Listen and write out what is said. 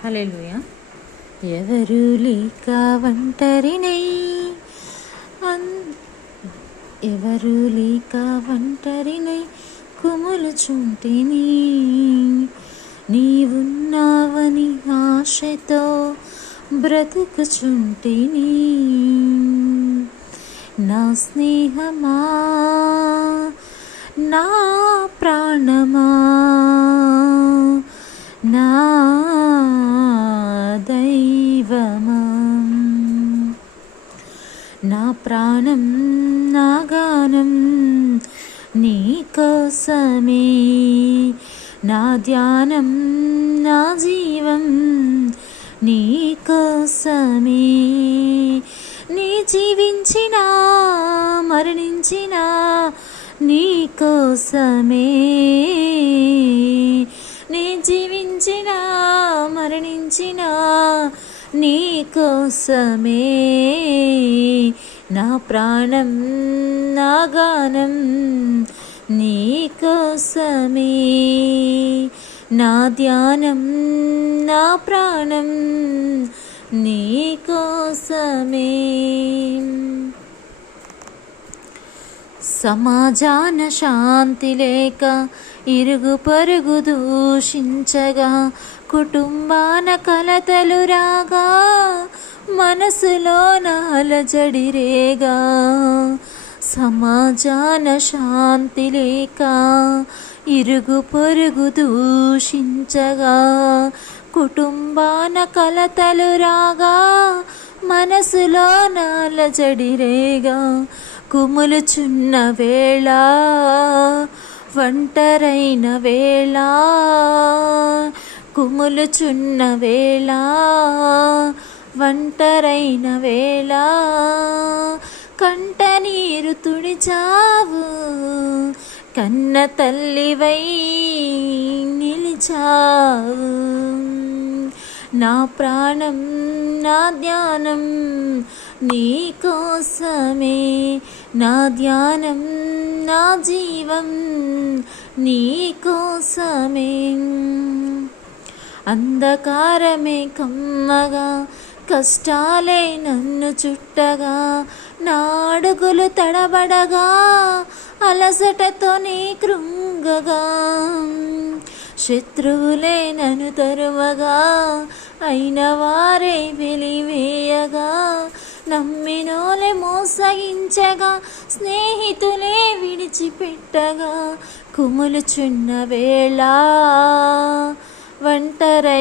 హల్లెలూయా. ఎవరు లేక ఒంటరినై ఎవరు లేక ఒంటరినై కుములుచుంటిని, నీవున్నావని ఆశతో బ్రతుకుచుంటిని. నా స్నేహమా, నా ప్రాణమా, నా దైవమా, నా ప్రాణం నా గానం నీ కోసమే, నా ధ్యానం నా జీవం నీ కోసమే. నీ జీవించినా మరణించినా నీ కోసమే, నీ జీవించినా మరణించినా నీ కోసమే. నా ప్రాణం నా గానం నీ కోసమే, నా ధ్యానం నా ప్రాణం నీ కోసమే. సమాజాన శాంతి లేక ఇరుగు పొరుగు దూషించగా, కుటుంబాన కలతలు రాగా, మనసులోన అలజడి రేగా. సమాజాన శాంతి లేక ఇరుగు పొరుగు దూషించగా, కుటుంబాన కలతలు రాగా, మనసులోన అలజడి రేగా. కుములుచున్న వేళ, ఒంటరైన వేళ, కుములుచున్న వేళ, ఒంటరైన వేళ, కంట నీరు తుడిచావు, కన్న తల్లివై నిలిచావు. నా ప్రాణం నా ధ్యానం నీ కోసమే, నా ధ్యానం నా జీవం నీ కోసమే. అంధకారమే కమ్మగా, కష్టాలే నన్ను చుట్టగా, నా అడుగులు తడబడగా, అలసటతో నీ కృంగగా, శత్రువులే నన్ను తరువగా, అయిన వారే వెలివేయగా, నమ్మినోలే మోసగించగా, స్నేహితులే విడిచిపెట్టగా, కుములుచున్న వేళ, ఒంటరై